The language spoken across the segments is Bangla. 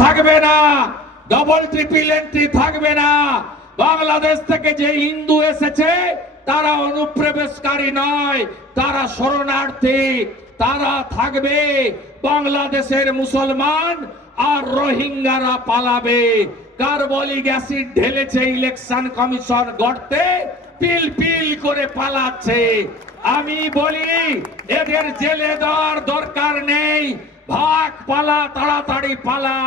থাকবে না। ডবল ট্রিপল এন্ট্রি থাকবে না। বাংলাদেশ থেকে যে হিন্দু এসেছে, তারা অনুপ্রবেশকারী নয়, তারা শরণার্থী, তারা থাকবে বাংলাদেশের মুসলমান আর রোহিঙ্গারা পালাবে। কার্বলিক অ্যাসিড ঢেলেছে ইলেকশন কমিশন গড়তে, পিল পিল করে পালাচ্ছে। আমি বলি, এদের জেলে দেওয়ার দরকার নেই। ভাগ পালা, তাড়াতাড়ি পালা।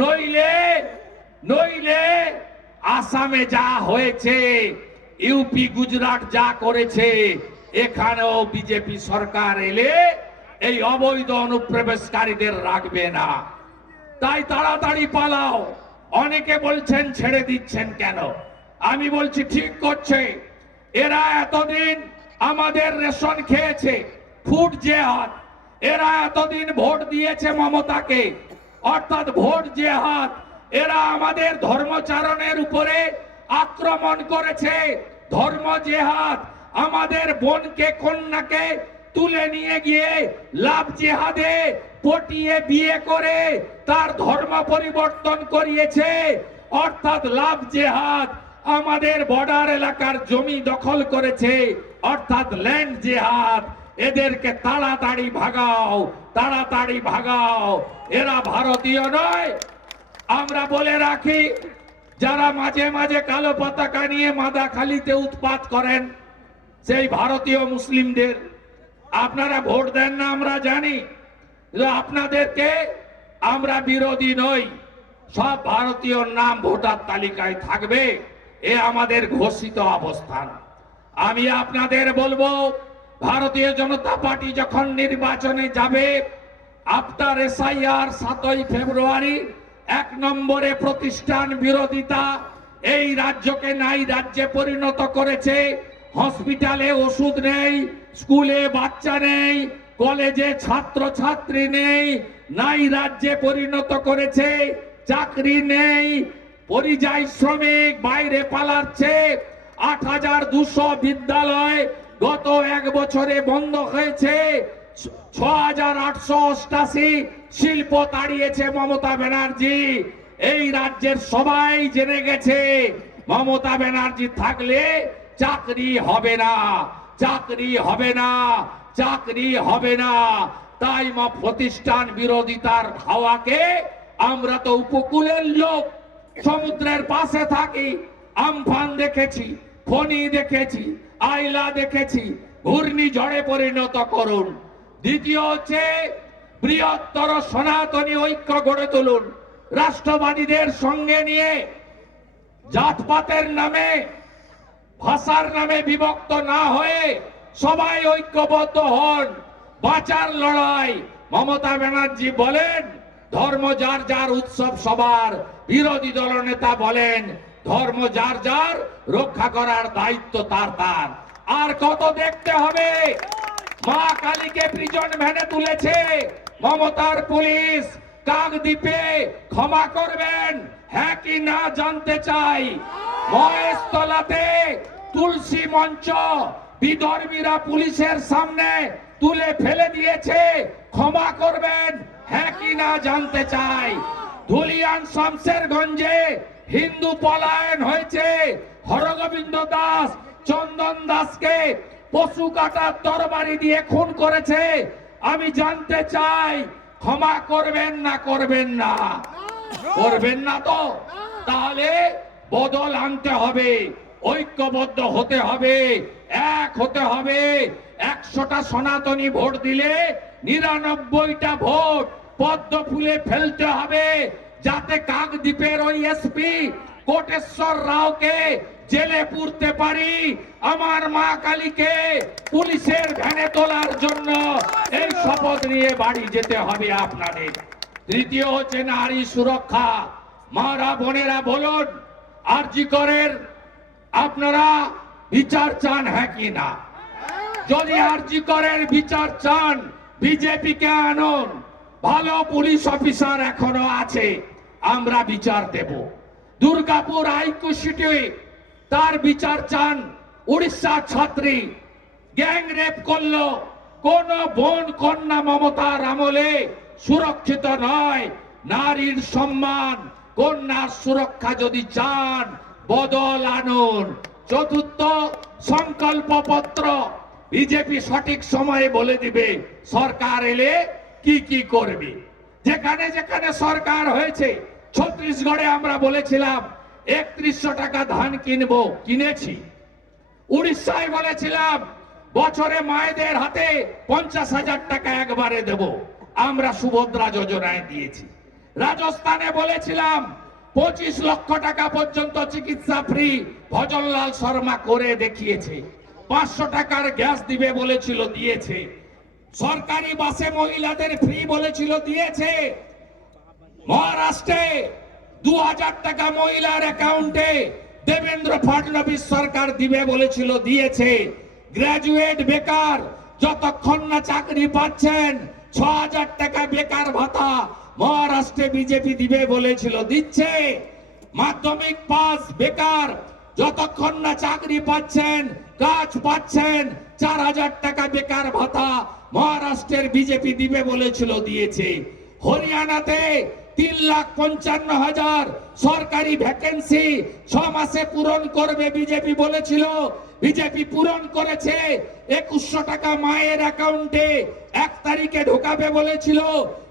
নইলে নইলে আসামে যা হয়েছে, ইউপি, গুজরাট যা করেছে, এখানেও বিজেপি সরকার এলে এই অবৈধ অনুপ্রবেশকারীদের রাখবে না। তাই তাড়াতাড়ি পালাও। অনেকে বলছেন, ছেড়ে দিচ্ছেন কেন? আমি বলছি, ঠিক করছে। এরা এতদিন আমাদের রেশন খেয়েছে, ফুড জেহাদ এরা এতদিন ভোট দিয়েছে মমতাকে। অর্থাৎ ভোট জেহাদ এরা আমাদের ধর্মচারণের উপরে আক্রমণ করেছে। ধর্ম জেহাদ আমাদের বোনকে, কন্যাকে তুলে নিয়ে গিয়ে লাভ জেহাদে পটিয়ে বিয়ে করে তার ধর্ম পরিবর্তন করিয়েছে। অর্থাৎ লাভ জেহাদ আমাদের বর্ডার এলাকার জমি দখল করেছে। অর্থাৎ ল্যান্ড জেহাদ এদেরকে তাড়াতাড়ি ভাগাও তাড়াতাড়ি ভাগাও। এরা ভারতীয় নয়। আমরা বলে রাখি, যারা মাঝে মাঝে কালো পতাকা নিয়ে মাদাখালীতে উৎপাত করেন, সেই ভারতীয় মুসলিমদের। আপনারা ভোট দেন না, আমরা জানি। আপনাদেরকে আমরা বিরোধী নই। সব ভারতীয় নাম ভোটার তালিকায় থাকবে। এ আমাদের ঘোষিত অবস্থান। আমি আপনাদের বলব ভারতীয় জনতা পার্টি যখন নির্বাচনে যাবে আফটার এসআইআর সাতই ফেব্রুয়ারি এক নম্বরে প্রতিষ্ঠান বিরোধিতা এই রাজ্যকে নাই রাজ্যে পরিণত করেছে। হসপিটালে ওষুধ নেই, স্কুলে বাচ্চা নেই, কলেজে ছাত্র ছাত্রী নেই, নাই রাজ্যে পরিণত করেছে, চাকরি নেই, পরিযায়ী শ্রমিক বাইরে পালাচ্ছে, আট হাজার দুশো বিদ্যালয় গত এক বছরে বন্ধ হয়েছে। ছ হাজার আটশো অষ্টাশি শিল্প তাড়িয়েছে মমতা ব্যানার্জি। এই রাজ্যের সবাই জেনে গেছে, মমতা ব্যানার্জি থাকলে চাকরি হবে না, চাকরি হবে না, চাকরি হবে না। তাই মা প্রতিষ্ঠান বিরোধিতার হাওয়াকে আমরা তো উপকূলের লোক, সমুদ্রের পাশে থাকি, আমফান দেখেছি। ফনি দেখেছি আইলা দেখেছি ঘূর্ণিঝড়ে পরিণত করুন। দ্বিতীয় হচ্ছে, বৃহত্তর সনাতনী ঐক্য গড়ে তুলুন। রাষ্ট্রবাদীদের সঙ্গে নিয়ে জাতপাতের নামে, ভাষার নামে বিভক্ত না হয়ে সবাই ঐক্যবদ্ধ হন। বাঁচার লড়াই। মমতা ব্যানার্জি বলেন, ধর্ম যার যার উৎসব সবার। বিরোধী দলনেতা বলেন ধর্ম যার যার, রক্ষা করার দায়িত্ব তার তার। আর কত দেখতে হবে? মা কালীকে প্রিজন ভ্যানে তুলেছে। মমতার পুলিশ কাকদ্বীপে ক্ষমা করবেন। হ্যাঁ কি না জানতে চাই? মহেশতলাতে তুলসী মঞ্চ বিধর্মীরা পুলিশের সামনে তুলে ফেলে দিয়েছে। ক্ষমা করবেন। হ্যাঁ কি না জানতে চাই? ধুলিয়ান শামশেরগঞ্জে হিন্দু পলায়ন হয়েছে। হরগোবিন্দ দাস, চন্দন দাসকে পশু কাটার তরবারি দিয়ে খুন করেছে। আমি জানতে চাই, ক্ষমা করবেন না করবেন না? করবেন না তো? তাহলে বদল আনতে হবে, ঐক্যবদ্ধ হতে হবে, এক হতে হবে। একশোটা সনাতনী ভোট দিলে নিরানব্বইটা ভোট পদ্ম ফুলে ফেলতে হবে। যাতে কাকদ্বীপের ওই এসপি কোটেশ্বর রাওকে জেলে পুরতে পারি। আমার মা কালীকে পুলিশের ভ্যানে তোলার জন্য এই শপথ নিয়ে বাড়ি যেতে হবে আপনাদের। তৃতীয় হচ্ছে নারী সুরক্ষা। মারা বোনেরা বলুন, আরজি করের আপনারা বিচার চান হ্যাঁ কি না? যদি আরজি করের বিচার চান, বিজেপিকে আনুন। ভালো পুলিশ অফিসার এখনও আছে। আমরা বিচার দেব। দুর্গাপুর হাইকো সিটি তার বিচার চান উড়িষ্যা ছাত্রী। গ্যাং রেপ করল। কোন বোন কন্যা মমতার আমলে সুরক্ষিত নয়। নারীর সম্মান, কন্যার সুরক্ষা যদি চান, বদল আনুন। চতুর্থ সংকল্প পত্র বিজেপি সঠিক সময়ে বলে দিবে, সরকার এলে কি কি করবে? যেখানে যেখানে সরকার হয়েছে ছত্রিশগড়ে আমরা বলেছিলাম, একত্রিশশো টাকা ধান কিনবো, কিনেছি। উড়িষ্যায় বলেছিলাম, বছরে মায়েদের হাতে পঞ্চাশ হাজার টাকা একবারে দেব। আমরা সুভদ্রা যোজনায় দিয়েছি। রাজস্থানে বলেছিলাম, পঁচিশ লক্ষ টাকা পর্যন্ত চিকিৎসা ফ্রি, ভজনলাল শর্মা করে দেখিয়েছে। পাঁচশো টাকার গ্যাস দিবে বলেছিল, দিয়েছে। সরকারি বাসে মহিলাদের ফ্রি বলেছিল, দিয়েছে। মহারাষ্ট্রে দু হাজার টাকা মহিলার অ্যাকাউন্টে দেবেন্দ্র ফডনবিস সরকার দিবে বলেছিল, দিয়েছে। গ্রাজুয়েট বেকার, যতক্ষণ না চাকরি পাচ্ছেন ছ হাজার টাকা বেকার ভাতা মহারাষ্ট্রে বিজেপি দিবে বলেছিল, দিচ্ছে। মাধ্যমিক পাস বেকার, যতক্ষণ না চাকরি পাচ্ছেন, কাজ পাচ্ছেন চার হাজার টাকা বেকার ভাতা মহারাষ্ট্রের বিজেপি দিবে বলেছিল, দিয়েছে। হরিয়ানাতে তিন লাখ পঞ্চান্ন হাজার সরকারি ভ্যাকেন্সি ছ মাসে পূরণ করবে বিজেপি বলেছিল। বিজেপি পূরণ করেছে। একুশশো টাকা মায়ের অ্যাকাউন্টে এক তারিখে ঢোকাবে বলেছিল।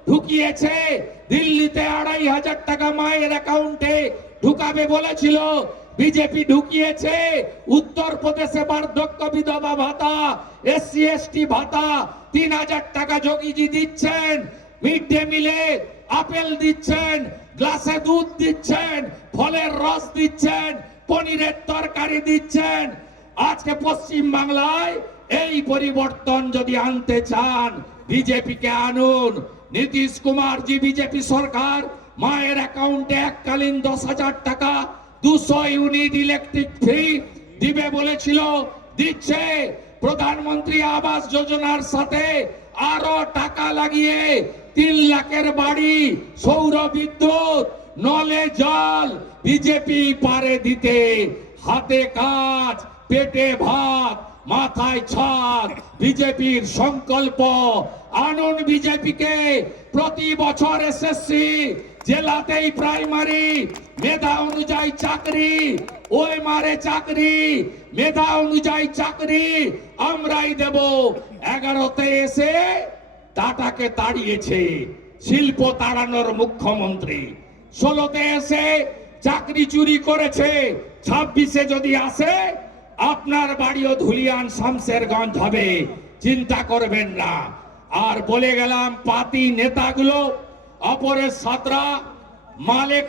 ঢুকিয়েছে। দিল্লিতে আড়াই হাজার টাকা মায়ের অ্যাকাউন্টে ঢুকাবে বলেছিল। বিজেপি ঢুকিয়েছে। উত্তর প্রদেশে বার্ধক্য বিধবা ভাতা, এসসি ভাতা, তিন হাজার টাকা যোগীজি দিচ্ছেন। মিড ডে মিলে আপেল দিচ্ছেন, গ্লাসে দুধ দিচ্ছেন, ফলের রস দিচ্ছেন, পনিরের তরকারি দিচ্ছেন। আজকে পশ্চিম বাংলায় এই পরিবর্তন যদি আনতে চান, বিজেপিকে আনুন। নীতিশ কুমার জি বিজেপি সরকার, মায়ের অ্যাকাউন্টে এককালীন দশ হাজার টাকা, দুশো ইউনিট ইলেকট্রিক ফ্রি দিবে বলেছিল, দিচ্ছে। প্রধানমন্ত্রী আবাস যোজনার সাথে আরও টাকা লাগিয়ে তিন লাখের বাড়ি, সৌর বিদ্যুৎ, নলে জল বিজেপি পারে দিতে। হাতে কাজ, পেটে ভাত, মাথায় ছাদ, বিজেপির সংকল্প। আনুন বিজেপিকে প্রতি বছর এসএসসি জেলাতেই প্রাইমারি মেধা অনুযায়ী চাকরি, ওই মারে চাকরি, মেধা অনুযায়ী চাকরি, আমরাই দেব। এগারোতে এসে টাটাকে তাড়িয়েছে শিল্প তাড়ানোর মুখ্যমন্ত্রী। ষোলোতে এসে চাকরি চুরি করেছে, ছাব্বিশে যদি আসে, আপনার বাড়িও ধুলিয়ান শামসেরগঞ্জ হবে। চিন্তা করবেন না। আর বলে গেলাম পাতি নেতাগুলো অপরের সাতরা মালিক